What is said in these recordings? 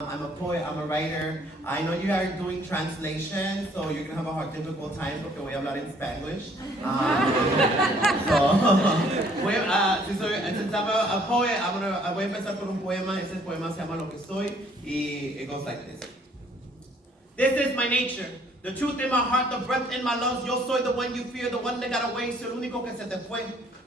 I'm a poet, I'm a writer. I know you are doing translation, so you're gonna have a difficult time porque voy a hablar en Spanglish. Since I'm a poet, voy a empezar con un poema. Ese poema se llama Lo que soy, y it goes like this. This is my nature, the truth in my heart, the breath in my lungs. Yo soy the one you fear, the one that got away, soy el único que se te fue.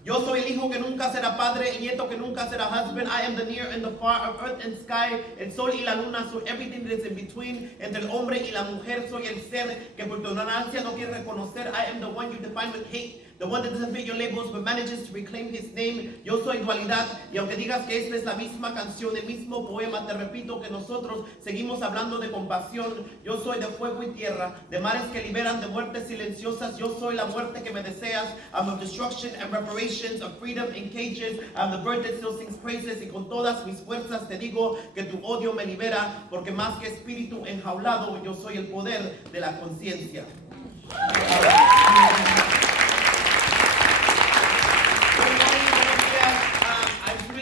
Yo soy el hijo que nunca será padre, el nieto que nunca será husband. I am the near and the far, of earth and sky, el sol y la luna. Soy everything that is in between, entre el hombre y la mujer. Soy el ser que por tu ignorancia no quiere reconocer. I am the one you define with hate, the one that doesn't fit your labels but manages to reclaim his name. Yo soy dualidad, y aunque digas que esta es la misma canción, el mismo poema, te repito que nosotros seguimos hablando de compasión. Yo soy de fuego y tierra, de mares que liberan, de muertes silenciosas. Yo soy la muerte que me deseas. I'm of destruction and reparations, of freedom in cages. I'm the bird that still sings praises, y con todas mis fuerzas te digo que tu odio me libera, porque más que espíritu enjaulado, yo soy el poder de la conciencia.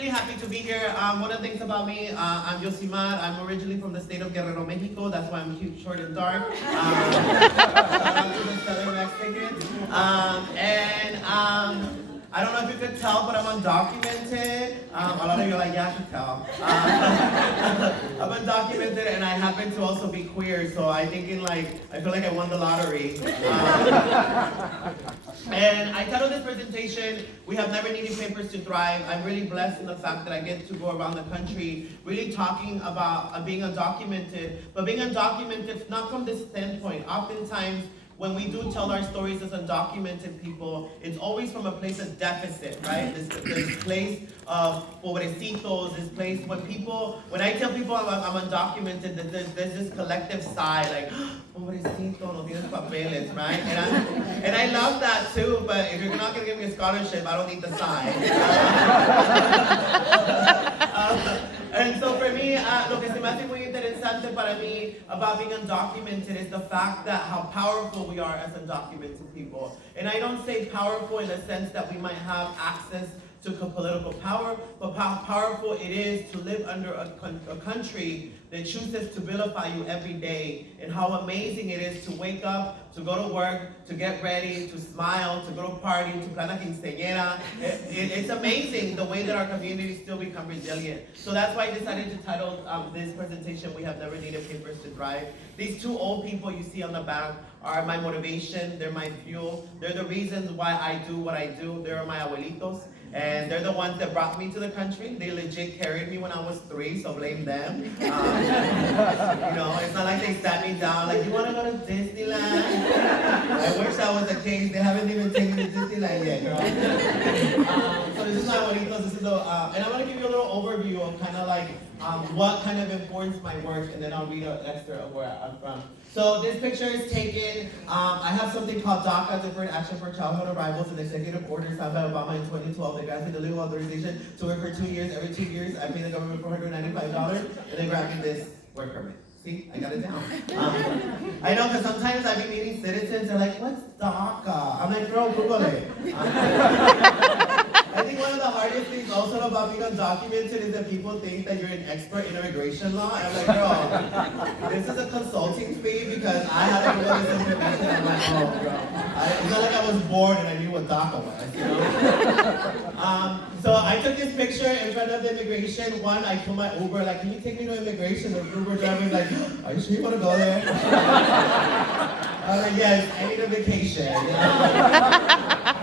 Happy to be here. One of the things about me, I'm Yosimar. I'm originally from the state of Guerrero, Mexico. That's why I'm cute, short, and dark. Southern Mexicans. I don't know if you could tell, but I'm undocumented. A lot of you are like, yeah, I should tell. I'm undocumented, and I happen to also be queer, so I feel like I won the lottery. And I titled this presentation, We Have Never Needed Papers to Thrive. I'm really blessed in the fact that I get to go around the country really talking about being undocumented, but being undocumented not from this standpoint. Oftentimes, when we do tell our stories as undocumented people, it's always from a place of deficit, right? This place of pobrecitos, this place when I tell people I'm undocumented, there's this collective sigh, like, pobrecito, no tienes papeles, right? And I love that too, but if you're not gonna give me a scholarship, I don't need the sigh. And so for me, lo que se me hace muy interesante para mí about being undocumented is the fact that how powerful we are as undocumented people. And I don't say powerful in the sense that we might have access to political power, but how powerful it is to live under a country that chooses to vilify you every day, and how amazing it is to wake up, to go to work, to get ready, to smile, to go to party, to plan a quinceañera. It's amazing the way that our communities still become resilient. So that's why I decided to title this presentation, We Have Never Needed Papers to Thrive. These two old people you see on the back are my motivation, they're my fuel, they're the reasons why I do what I do. They're my abuelitos. And they're the ones that brought me to the country. They legit carried me when I was 3, so blame them. It's not like they sat me down like, you want to go to Disneyland? I wish that was the case. They haven't even taken me to Disneyland yet, girl. So this is my abuelitos. And I want to give you a little overview of kind of like what kind of informs my work, and then I'll read an extra of where I'm from. So this picture is taken, I have something called DACA, Deferred Action for Childhood Arrivals, and executive order signed by Obama in 2012. They granted the legal authorization to work for 2 years. Every 2 years, I pay the government $495, and they grant me this work permit. See, I got it down. I know, because sometimes I be meeting citizens, they're like, what's DACA? I'm like, girl, Google it. I think one of the hardest things also about being undocumented is that people think that you're an expert in immigration law. And I'm like, girl, this is a consulting fee because I had to know this information. I'm like, oh, girl. It's not like I was born and I knew what DACA was, you know? So I took this picture in front of the immigration. One, I told my Uber, like, can you take me to immigration? The Uber driver's like, are you sure you want to go there? I was like, yes, I need a vacation. You know?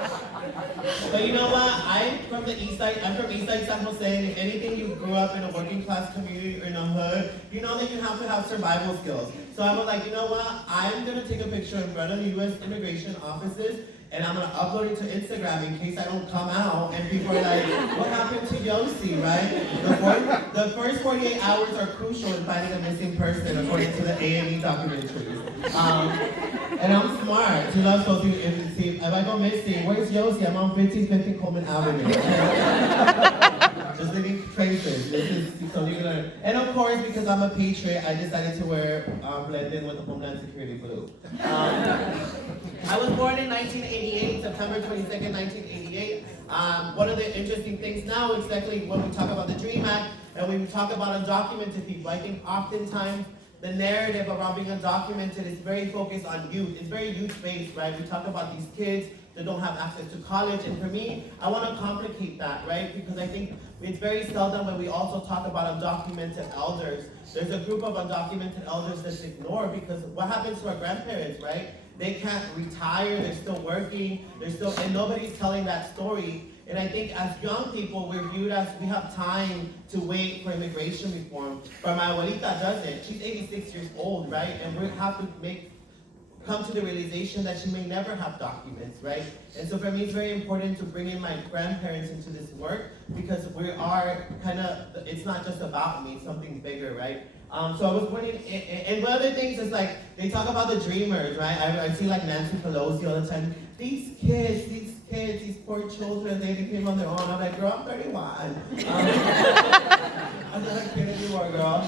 But you know what? I'm from the east side. I'm from East Side San Jose. And if anything, you grew up in a working class community or in a hood, you know that you have to have survival skills. So I was like, you know what? I'm going to take a picture in front of the U.S. immigration offices, and I'm going to upload it to Instagram in case I don't come out. And people are like, what happened to Yossi, right? The first 48 hours are crucial in finding a missing person, according to the A&E documentaries. And I'm smart. You know, so if I go missing, where's Yossi? I'm on 1550 Coleman Avenue. Just leaving traces. So you're gonna, and of course, because I'm a patriot, I decided to blend in with the Homeland Security blue. I was born in 1988, September 22nd, 1988. One of the interesting things now, exactly when we talk about the DREAM Act, And when we talk about undocumented people, I think oftentimes the narrative around being undocumented is very focused on youth. It's very youth-based, right? We talk about these kids that don't have access to college, and for me, I want to complicate that, right? Because I think it's very seldom when we also talk about undocumented elders. There's a group of undocumented elders that's ignored because what happens to our grandparents, right? They can't retire, they're still working, and nobody's telling that story. And I think as young people, we're viewed as we have time to wait for immigration reform. But my abuelita doesn't. She's 86 years old, right? And we have to come to the realization that she may never have documents, right? And so for me, it's very important to bring in my grandparents into this work because we are it's not just about me, it's something bigger, right? So I was wondering, and one of the things is like, they talk about the dreamers, right? I see like Nancy Pelosi all the time. These kids, these poor children, they came on their own. I'm like, girl, I'm 31. I'm not a kid anymore, girl.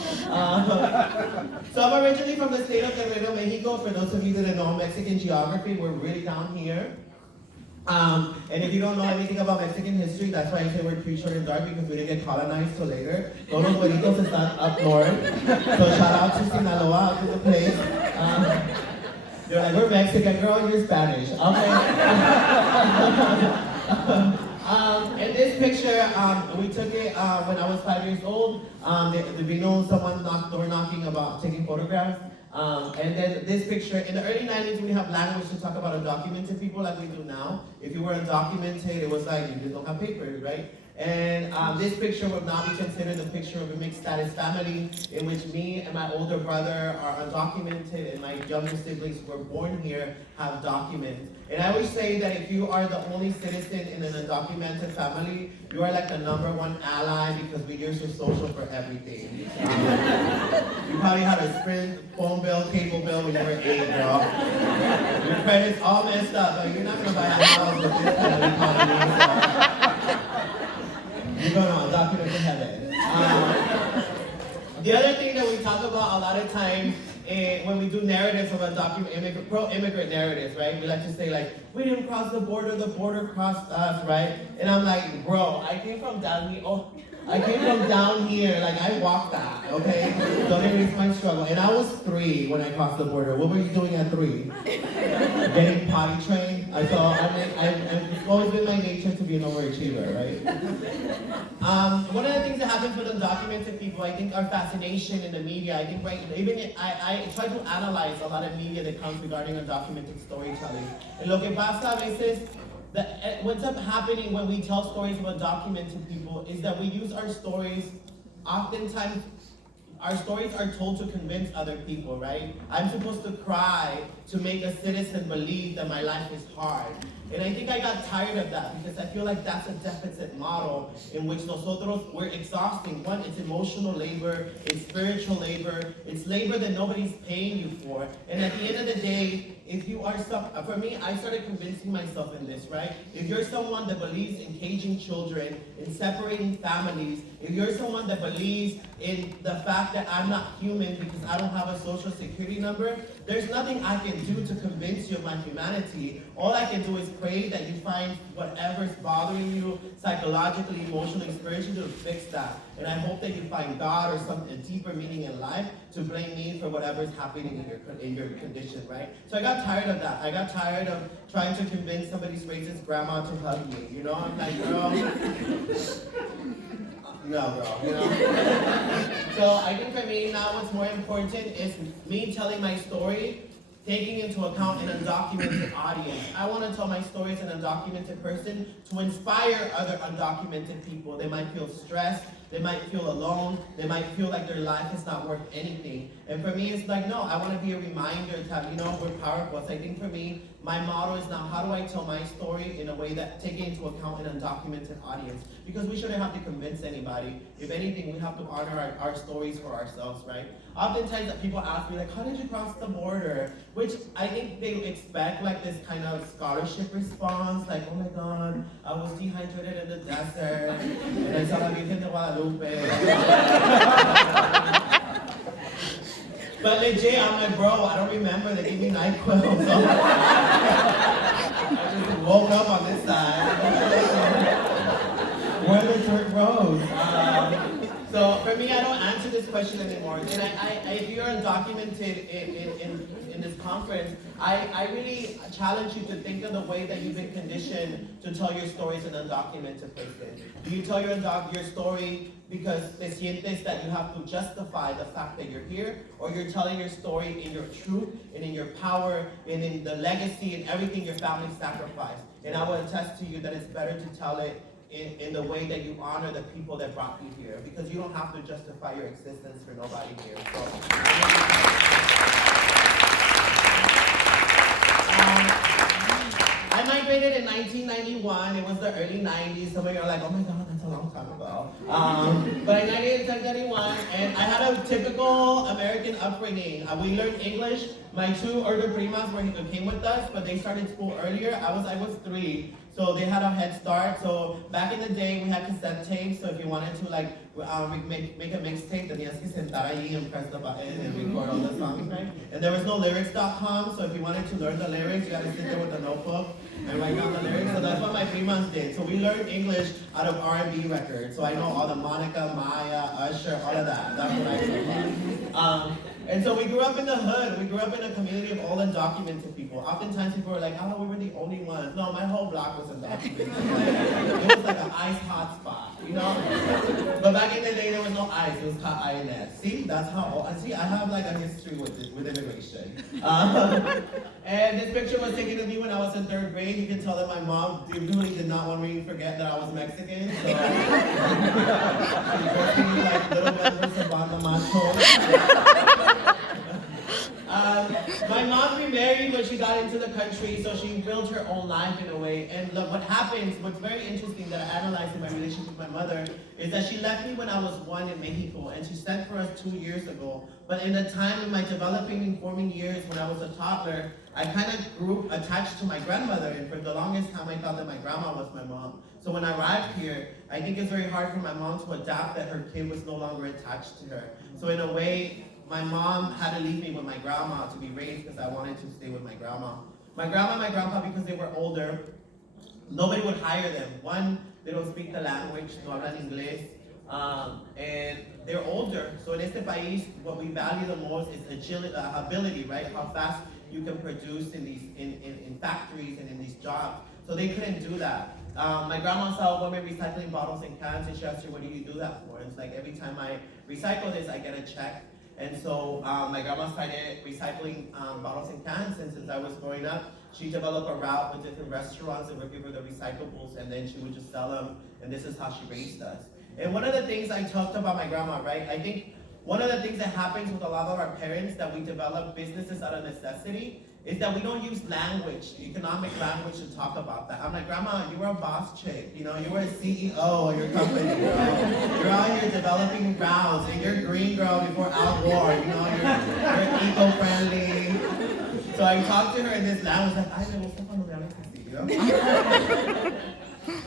So I'm originally from the state of Guerrero, Mexico. For those of you that don't know Mexican geography, we're really down here. And if you don't know anything about Mexican history, that's why I say we're pretty short and dark, because we didn't get colonized till later. Todos los güeritos están up north. So shout out to Sinaloa, out to the place. They're like, we're Mexican, girl, you're Spanish. Okay. And this picture, we took it when I was 5 years old. We know someone door knocking about taking photographs. And then this picture, in the early 90s, we have language to talk about undocumented people like we do now. If you were undocumented, it was like you just don't have papers, right? And this picture would not be considered a picture of a mixed status family in which me and my older brother are undocumented and my younger siblings who were born here have documents. And I always say that if you are the only citizen in an undocumented family, you are like the #1 ally because we use your social for everything. You probably had a Sprint phone bill, cable bill when you were 8, girl. Your credit's all messed up, but you're not gonna buy a house with this kind of economy. You're going on undocumented to heaven. The other thing that we talk about a lot of times when we do narratives of pro-immigrant narratives, right? We like to say like, we didn't cross the border crossed us, right? And I'm like, bro, I came from down here, like I walked that, okay? Don't erase my struggle. And I was 3 when I crossed the border. What were you doing at 3? Getting potty trained? It's always been my nature to be an overachiever, right? One of the things that happens with undocumented people, I think, our fascination in the media. I think, right, I try to analyze a lot of media that comes regarding undocumented storytelling. And lo que pasa a veces, what's up happening when we tell stories of undocumented people is that we use our stories, oftentimes, our stories are told to convince other people, right? I'm supposed to cry to make a citizen believe that my life is hard. And I think I got tired of that because I feel like that's a deficit model in which nosotros, we're exhausting. One, it's emotional labor, it's spiritual labor, it's labor that nobody's paying you for. And at the end of the day, if you are for me, I started convincing myself in this, right? If you're someone that believes in caging children, in separating families, if you're someone that believes in the fact that I'm not human because I don't have a social security number, there's nothing I can do to convince you of my humanity. All I can do is pray that you find whatever's bothering you psychologically, emotionally, spiritually to fix that. And I hope that you find God or a deeper meaning in life to blame me for whatever's happening in your condition, right? So I got tired of that. I got tired of trying to convince somebody's racist grandma to hug me. You know, I'm like, girl, no, girl, you know? So I think for me now what's more important is me telling my story, taking into account an undocumented audience. I want to tell my story as an undocumented person to inspire other undocumented people. They might feel stressed, they might feel alone, they might feel like their life is not worth anything. And for me, it's like, no, I want to be a reminder to have, we're powerful. So I think for me, my motto is now, how do I tell my story in a way that taking into account an undocumented audience? Because we shouldn't have to convince anybody. If anything, we have to honor our stories for ourselves, right? Oftentimes that people ask me, like, how did you cross the border? Which I think they expect like this kind of scholarship response, like, oh my God, I was dehydrated in the desert, and I saw La Virgen de Guadalupe. But legit, I'm like, bro, I don't remember. They gave me NyQuil, so I just woke up on this side. Where are the dirt roads? So So for me, I don't answer this question anymore. And if you're undocumented in this conference, I really challenge you to think of the way that you've been conditioned to tell your stories in undocumented places. Do you tell your story because te sientes that you have to justify the fact that you're here, or you're telling your story in your truth and in your power and in the legacy and everything your family sacrificed? And I will attest to you that it's better to tell it in the way that you honor the people that brought you here, because you don't have to justify your existence for nobody here. So, I migrated in 1991. It was the early 90s. Some of you are like, oh my God, that's a long time ago. But I migrated in 1991, and I had a typical American upbringing. We learned English. My two older primas came with us, but they started school earlier. I was 3. So they had a head start. So back in the day, we had cassette tapes. So if you wanted to make a mixtape, tenías que sentar ahí and press the button and record all the songs, right? And there was no lyrics.com. So if you wanted to learn the lyrics, you had to sit there with a notebook and write down the lyrics. So that's what my primas did. So we learned English out of R&B records. So I know all the Monica, Maya, Usher, all of that. That's what I know. And so we grew up in the hood. We grew up in a community of all undocumented people. Oftentimes people were like, oh, we were the only ones. No, my whole block was undocumented. It was like an ice hot spot, you know? But back in the day, there was no ice. It was called INS. See, that's how old. See, I have like a history with immigration. And this picture was taken of me when I was in 3rd grade. You can tell that my mom really did not want me to forget that I was Mexican. So, like little members of Banda Macho. My mom remarried when she got into the country, so she built her own life in a way. And look, what's very interesting that I analyzed in my relationship with my mother is that she left me when I was 1 in Mexico, and she sent for us 2 years ago. But in the time in my developing and forming years when I was a toddler, I kind of grew attached to my grandmother, and for the longest time I thought that my grandma was my mom. So when I arrived here, I think it's very hard for my mom to adapt that her kid was no longer attached to her. So in a way, my mom had to leave me with my grandma to be raised because I wanted to stay with my grandma. My grandma and my grandpa, because they were older, nobody would hire them. One, they don't speak the language, no hablan inglés, and they're older. So in este país, what we value the most is agility, ability, right? How fast you can produce in factories and in these jobs. So they couldn't do that. My grandma saw women recycling bottles and cans, and she asked her, what do you do that for? And it's like, every time I recycle this, I get a check. And so my grandma started recycling bottles and cans, and since I was growing up, she developed a route with different restaurants that would give her the recyclables, and then she would just sell them, and this is how she raised us. And one of the things I talked about my grandma, right? I think one of the things that happens with a lot of our parents that we develop businesses out of necessity is that we don't use language, economic language, to talk about that. I'm like, Grandma, you were a boss chick, you know, you were a CEO of your company, girl. You're out here developing routes, and you're green girl before Al Gore, you know, you're eco-friendly. So I talked to her in this language, like, ay, me gusta cuando me hablas así, you know?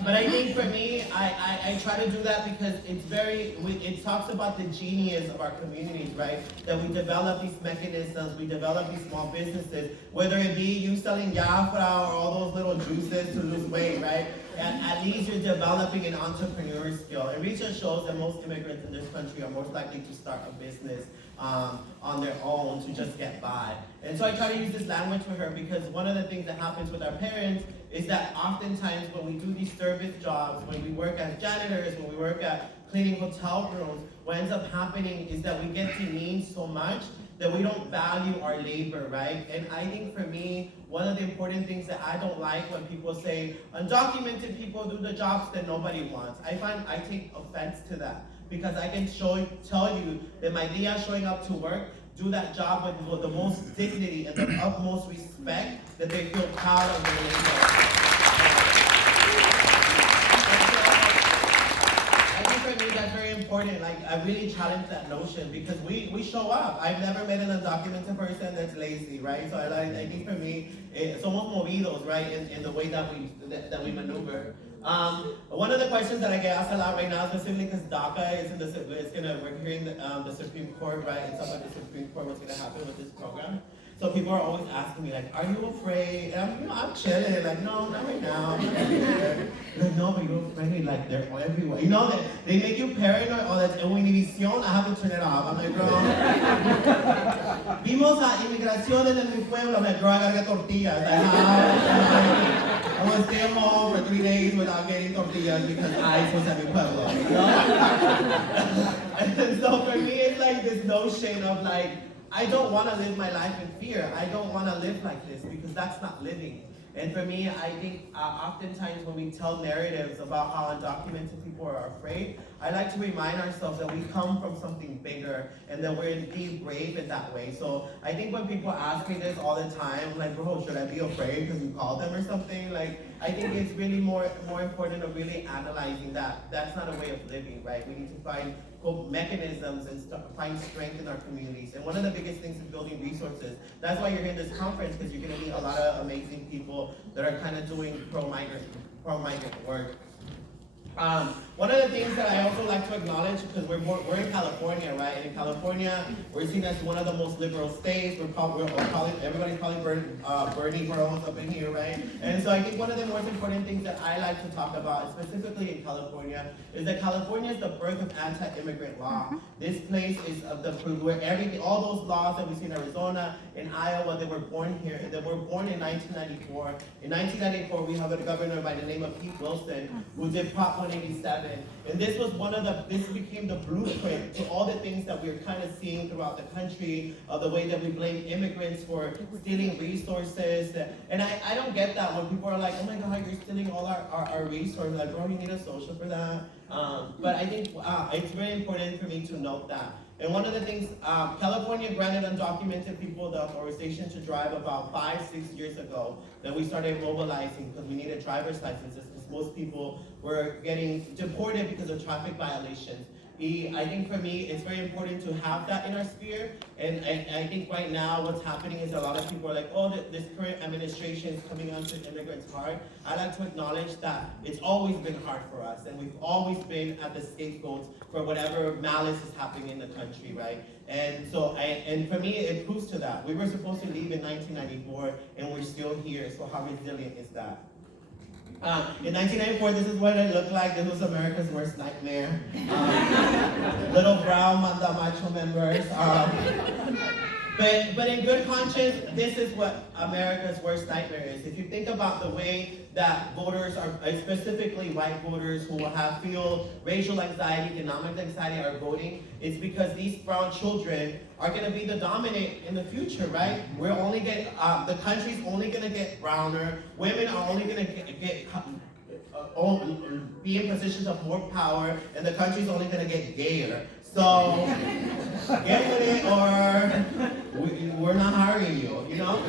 But I think for me, I try to do that because it talks about the genius of our communities, right? That we develop these mechanisms, we develop these small businesses, whether it be you selling Jafra or all those little juices to lose weight, right? And at least you're developing an entrepreneur skill. And research shows that most immigrants in this country are most likely to start a business on their own to just get by. And so I try to use this language with her because one of the things that happens with our parents is that oftentimes when we do these service jobs, when we work as janitors, when we work at cleaning hotel rooms, what ends up happening is that we get demeaned so much that we don't value our labor, right? And I think for me, one of the important things that I don't like when people say, undocumented people do the jobs that nobody wants. I take offense to that because I can tell you that my dia showing up to work, do that job with the most dignity and the utmost respect, that they feel proud of their labor. I think for me that's very important. Like, I really challenge that notion because we show up. I've never met an undocumented person that's lazy, right? So I think for me, somos movidos, right, in the way that we maneuver. One of the questions that I get asked a lot right now, specifically because DACA we're hearing the Supreme Court, right? It's about the Supreme Court, what's going to happen with this program. So people are always asking me, like, are you afraid? And I'm chilling, like, no, not right now. Like, no, but you're afraid, like, they're everywhere. They make you paranoid, oh, that's en Univision, I have to turn it off. I'm like, girl. Vimos a inmigración en mi pueblo, I'm like, girl, I gotta get tortillas. Like, how? I want to stay home for 3 days without getting tortillas because ICE was at mi pueblo, And so for me, it's like this notion of like, I don't want to live my life in fear. I don't want to live like this because that's not living. And for me, I think oftentimes when we tell narratives about how undocumented people are afraid, I like to remind ourselves that we come from something bigger and that we're indeed brave in that way. So I think when people ask me this all the time, like, bro, should I be afraid because you called them or something? Like, I think it's really more important of really analyzing that. That's not a way of living, right? We need to find mechanisms and find strength in our communities. And one of the biggest things is building resources. That's why you're in this conference, because you're going to meet a lot of amazing people that are kind of doing pro-migrant work. One of the things that I also like to acknowledge, because we're in California, right? And in California, we're seen as one of the most liberal states. Everybody's calling Bernie Bros up in here, right? And so I think one of the most important things that I like to talk about, specifically in California, is that California is the birth of anti-immigrant law. This place is where all those laws that we see in Arizona, in Iowa, they were born here. They were born in 1994. In 1994, we have a governor by the name of Pete Wilson, who did Prop 187. And this became the blueprint to all the things that we're kind of seeing throughout the country, the way that we blame immigrants for stealing resources. And I don't get that when people are like, oh my God, you're stealing all our resources. Like, bro, you need a social for that. But I think it's very important for me to note that. And one of the things, California granted undocumented people the authorization to drive about 5-6 years ago. Then we started mobilizing because we needed driver's licenses because most people were getting deported because of traffic violations. I think for me, it's very important to have that in our sphere. And I think right now what's happening is a lot of people are like, oh, this current administration is coming onto immigrants hard. I like to acknowledge that it's always been hard for us. And we've always been at the scapegoats for whatever malice is happening in the country, right? And so, and for me, it proves to that. We were supposed to leave in 1994, and we're still here. So how resilient is that? In 1994, this is what it looked like. This was America's worst nightmare. Little brown Manda Macho members. But in good conscience, this is what America's worst nightmare is. If you think about the way that voters are, specifically white voters who feel racial anxiety, economic anxiety are voting, it's because these brown children are going to be the dominant in the future, right? We're only the country's only going to get browner. Women are only going to be in positions of more power, and the country's only going to get gayer. So get with it, or we're not hiring you, you know?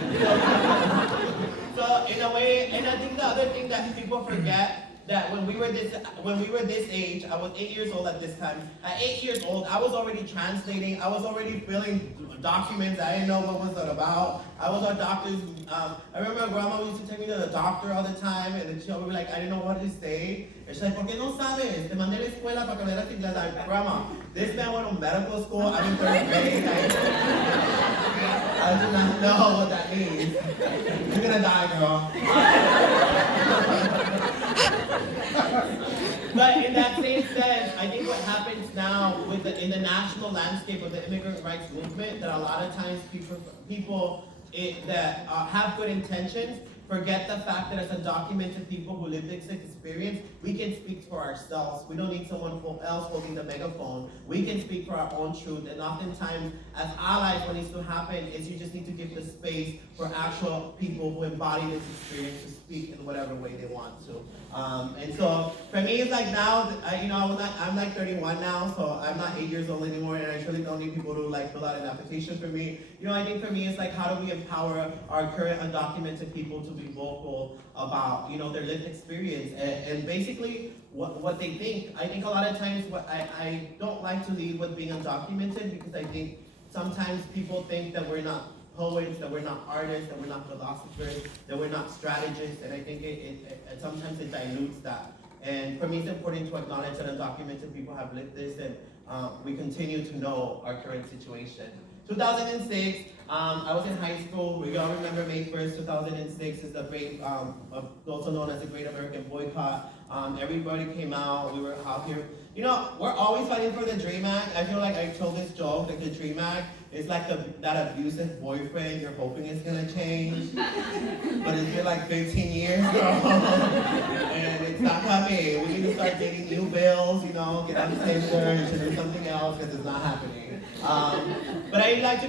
So in a way, and I think the other thing that people forget, that when we were this age, I was 8 years old at this time. At 8 years old, I was already translating. I was already filling documents. I didn't know what was that about. I was our doctor's. I remember grandma used to take me to the doctor all the time, and then she would be like, I didn't know what to say. And she's like, ¿por qué no sabes? Te mandé a la escuela para que le inglés. Like, grandma, this man went to medical school. I'm in third grade. I do not know what that means. You're gonna die, girl. But in that same sense, I think what happens now in the national landscape of the immigrant rights movement, that a lot of times people that have good intentions forget the fact that as undocumented people who live this experience, we can speak for ourselves. We don't need someone else holding the megaphone. We can speak for our own truth. And oftentimes, as allies, what needs to happen is you just need to give the space for actual people who embody this experience to speak in whatever way they want to. And so for me, it's like now, I'm like 31 now, so I'm not 8 years old anymore, and I really don't need people to like fill out an application for me. I think for me, it's like, how do we empower our current undocumented people to be vocal about, their lived experience and basically what they think. I think a lot of times I don't like to lead with being undocumented, because I think sometimes people think that we're not poets, that we're not artists, that we're not philosophers, that we're not strategists, and I think sometimes it dilutes that. And for me, it's important to acknowledge that undocumented people have lived this, and we continue to know our current situation. 2006, I was in high school. We all remember May 1st, 2006 is the great, also known as the Great American Boycott. Everybody came out. We were out here. You know, we're always fighting for the DREAM Act. I feel like I told this joke, like the DREAM Act is like that abusive boyfriend you're hoping is gonna change, but it's been like 15 years, and it's not coming. We need to start dating new bills, you know, get on the same church and do something else because it's not happening. But I'd like to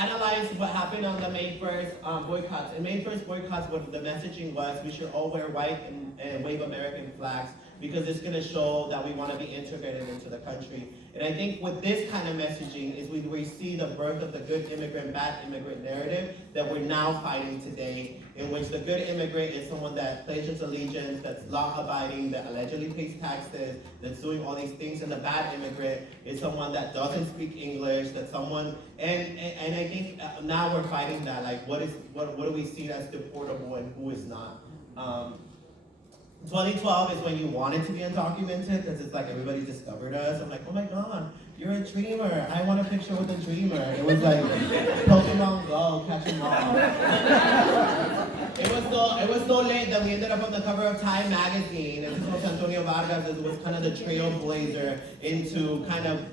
analyze what happened on the May 1st boycotts. In May 1st boycotts, what the messaging was, we should all wear white and wave American flags because it's going to show that we want to be integrated into the country. And I think with this kind of messaging is we see the birth of the good immigrant, bad immigrant narrative that we're now fighting today, in which the good immigrant is someone that pledges allegiance, that's law-abiding, that allegedly pays taxes, that's doing all these things, and the bad immigrant is someone that doesn't speak English, that's someone, and I think now we're fighting that, like what do we see as deportable and who is not. 2012 is when you wanted to be undocumented because it's like everybody discovered us. I'm like, oh my God, you're a dreamer. I want a picture with a dreamer. It was like Pokemon Go, catch 'em all. It was so late that we ended up on the cover of Time magazine. And Jose Antonio Vargas was kind of the trailblazer into kind of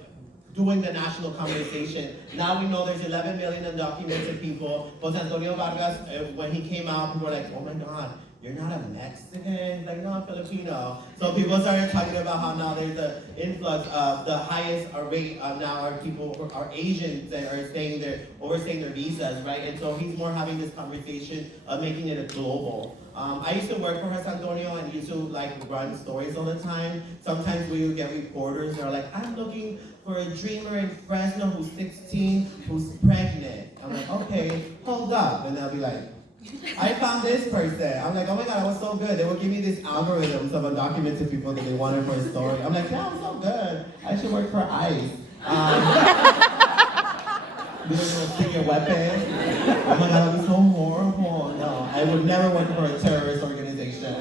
doing the national conversation. Now we know there's 11 million undocumented people. Jose Antonio Vargas, when he came out, people were like, oh my God, you're not a Mexican? Like, no, I'm Filipino. So people started talking about how now there's an influx of the highest rate now are people who are Asians that are overstaying their visas, right? And so he's more having this conversation of making it a global. I used to work for Jose Antonio and used to like run stories all the time. Sometimes we would get reporters that are like, I'm looking for a dreamer in Fresno who's 16, who's pregnant. I'm like, okay, hold up. And they'll be like, I found this person. I'm like, oh my God, I was so good. They would give me these algorithms of undocumented people that they wanted for a story. I'm like, yeah, I'm so good. I should work for ICE. We were going to steal your weapon. Oh my God, that was so horrible. No, I would never work for a terrorist organization.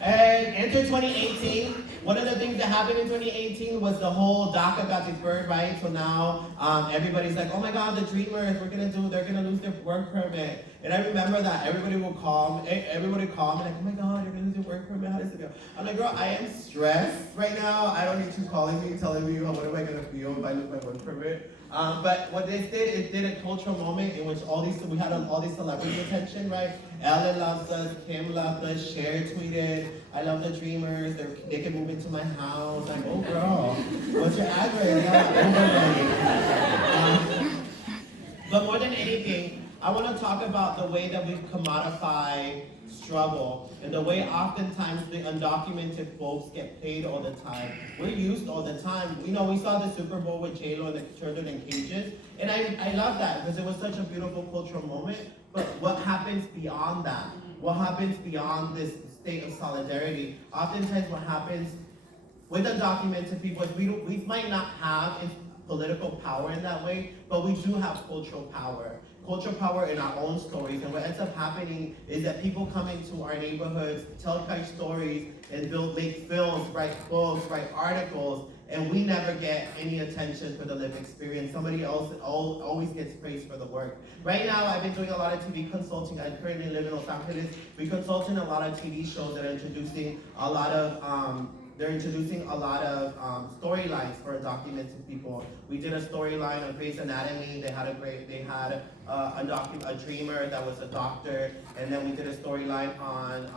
And enter 2018. One of the things that happened in 2018 was the whole DACA got deferred, right? So now everybody's like, oh my God, the dreamers, they're gonna lose their work permit. And I remember that everybody would call me like, oh my God, you're gonna lose your work permit, how does it feel? I'm like, girl, I am stressed right now. I don't need you calling me, telling me, what am I gonna feel if I lose my work permit? But what this did, it did a cultural moment in which we had all these celebrity attention, right? Ellen loves us, Kim loves us, Cher tweeted, I love the dreamers, they can move into my house. Like, oh girl, what's your address? But more than anything, I want to talk about the way that we commodify struggle and the way oftentimes the undocumented folks get paid all the time. We're used all the time. You know, we saw the Super Bowl with J-Lo and the children in cages, and I love that because it was such a beautiful cultural moment. But what happens beyond that? What happens beyond this state of solidarity? Oftentimes what happens with undocumented people is we might not have political power in that way, but we do have cultural power. Cultural power in our own stories, and what ends up happening is that people come into our neighborhoods, tell stories, and make films, write books, write articles, and we never get any attention for the lived experience. Somebody else always gets praised for the work. Right now, I've been doing a lot of TV consulting. I currently live in Los Angeles. We consult in a lot of TV shows that are introducing a lot of storylines for undocumented people. We did a storyline on Grey's Anatomy. They had a dreamer that was a doctor, and then we did a storyline on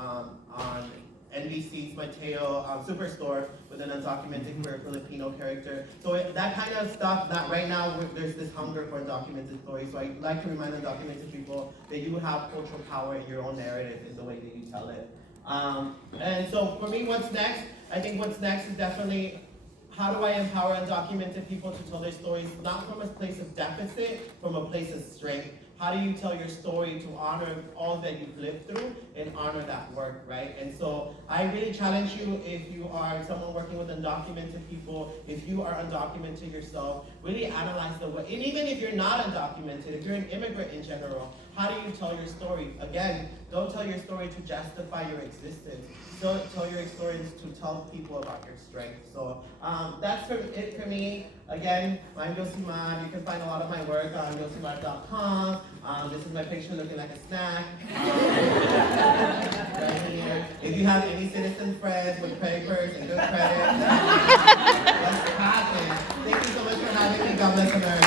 NBC's Mateo Superstore with an undocumented queer Filipino character. So that kind of stuff, that right now there's this hunger for undocumented stories. So I'd like to remind undocumented people that you have cultural power in your own narrative in the way that you tell it. And so for me, what's next? I think what's next is definitely how do I empower undocumented people to tell their stories, not from a place of deficit, from a place of strength. How do you tell your story to honor all that you've lived through and honor that work, right? And so I really challenge you, if you are someone working with undocumented people, if you are undocumented yourself, really analyze the way, and even if you're not undocumented, if you're an immigrant in general, how do you tell your story? Again, don't tell your story to justify your existence. Don't tell your stories to tell people about your strength. So that's it for me. Again, I'm Yosimar. You can find a lot of my work on yosimar.com. This is my picture looking like a snack. Right here. If you have any citizen friends with papers and good credit, let's happen. Thank you so much for having me. God bless America.